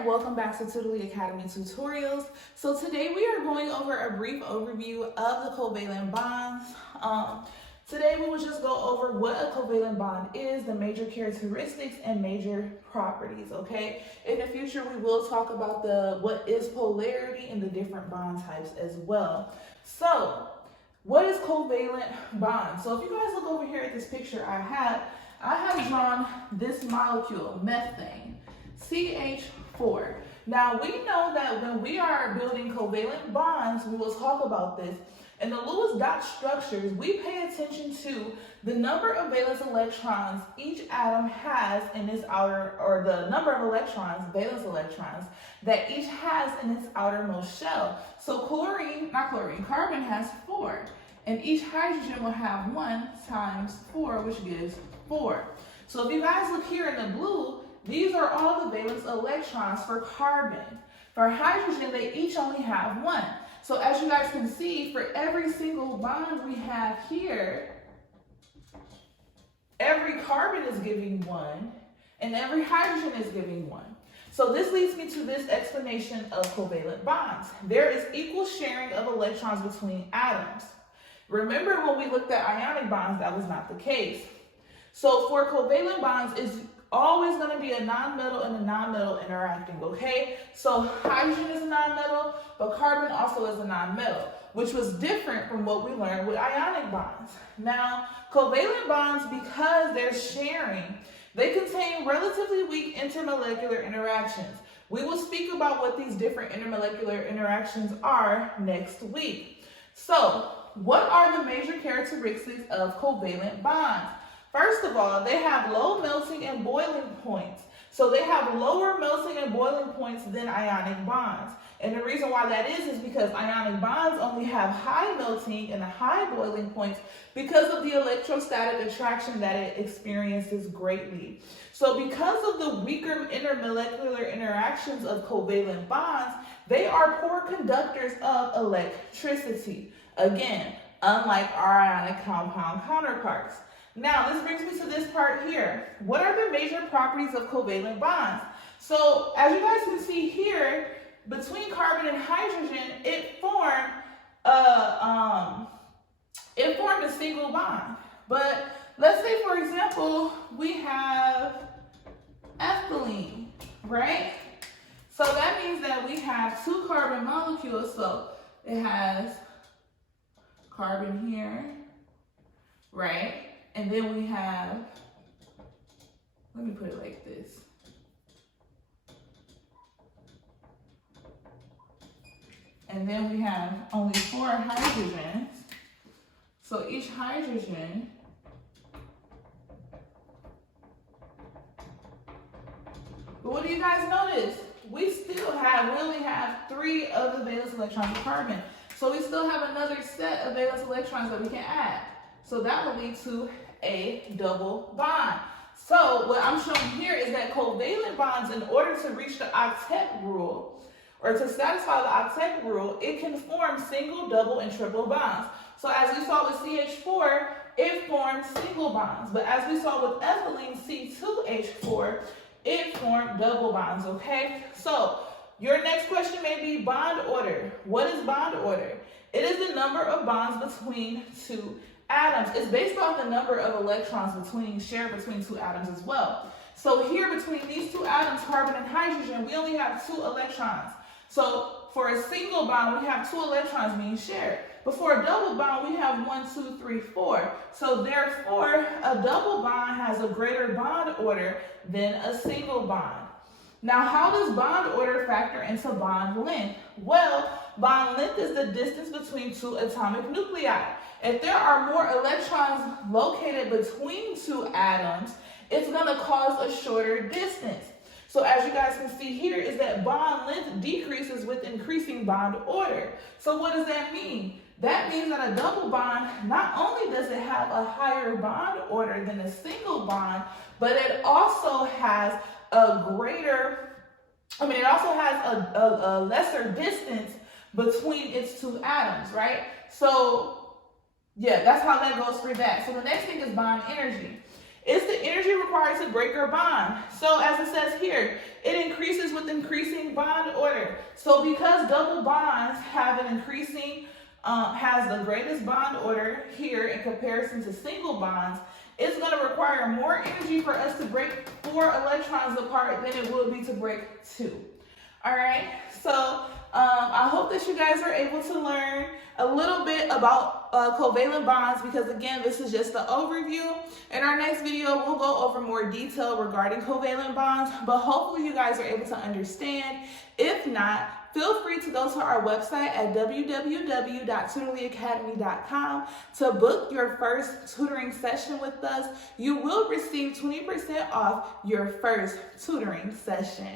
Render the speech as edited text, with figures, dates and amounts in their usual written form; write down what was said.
and welcome back to Totally Academy Tutorials. So today we are going over a brief overview of the covalent bonds. Today we will just go over what a covalent bond is, the major characteristics and major properties, okay? In the future we will talk about what is polarity and the different bond types as well. So, what is covalent bonds? So if you guys look over here at this picture I have drawn this molecule, methane, CH4. Now we know that when we are building covalent bonds, we will talk about this. In the Lewis dot structures, we pay attention to the number of valence electrons each atom has in its outer, or the number of electrons, valence electrons, that each has in its outermost shell. So carbon has 4, and each hydrogen will have 1 times 4, which gives 4. So if you guys look here in the blue, these are all the valence electrons for carbon. For hydrogen, they each only have 1. So as you guys can see, for every single bond we have here, every carbon is giving 1, and every hydrogen is giving 1. So this leads me to this explanation of covalent bonds. There is equal sharing of electrons between atoms. Remember when we looked at ionic bonds, that was not the case. So for covalent bonds, it's always going to be a nonmetal and a nonmetal interacting, okay? So hydrogen is a nonmetal, but carbon also is a nonmetal, which was different from what we learned with ionic bonds. Now, covalent bonds, because they're sharing, they contain relatively weak intermolecular interactions. We will speak about what these different intermolecular interactions are next week. So, what are the major characteristics of covalent bonds? First of all, they have low melting and boiling points. So they have lower melting and boiling points than ionic bonds. And the reason why that is because ionic bonds only have high melting and high boiling points because of the electrostatic attraction that it experiences greatly. So because of the weaker intermolecular interactions of covalent bonds, they are poor conductors of electricity. Again, unlike our ionic compound counterparts. Now, this brings me to this part here. What are the major properties of covalent bonds? So, as you guys can see here, between carbon and hydrogen, it formed a single bond. But let's say, for example, we have ethylene, right? So that means that we have 2 carbon molecules. So it has carbon here, right? And then we have, let me put it like this. And then we have only 4 hydrogens. So each hydrogen but what do you guys notice? We only have 3 of the valence electrons of carbon. So we still have another set of valence electrons that we can add. So that will lead to a double bond. So what I'm showing here is that covalent bonds, in order to reach the octet rule, or to satisfy the octet rule, it can form single, double, and triple bonds. So as we saw with CH4, it formed single bonds. But as we saw with ethylene, C2H4, it formed double bonds, okay? So your next question may be bond order. What is bond order? It is the number of bonds between 2 atoms. It's based off the number of electrons shared between 2 atoms as well. So here between these 2 atoms, carbon and hydrogen, we only have 2 electrons. So for a single bond, we have 2 electrons being shared. But for a double bond, we have 1, 2, 3, 4. So therefore, a double bond has a greater bond order than a single bond. Now, how does bond order factor into bond length? Well, bond length is the distance between 2 atomic nuclei. If there are more electrons located between 2 atoms, it's going to cause a shorter distance. So as you guys can see here is that bond length decreases with increasing bond order. So what does that mean? That means that a double bond, not only does it have a higher bond order than a single bond, but it also has a lesser distance between its 2 atoms, right? So yeah, that's how that goes for that. So the next thing is bond energy. It's the energy required to break or bond. So as it says here, it increases with increasing bond order. So because double bonds have an increasing, has the greatest bond order here in comparison to single bonds, it's going to require more energy for us to break 4 electrons apart than it would be to break 2. All right, so I hope that you guys are able to learn a little bit about covalent bonds, because again, this is just the overview. In our next video, we'll go over more detail regarding covalent bonds, but hopefully you guys are able to understand. If not, feel free to go to our website at www.tutorlyacademy.com to book your first tutoring session with us. You will receive 20% off your first tutoring session.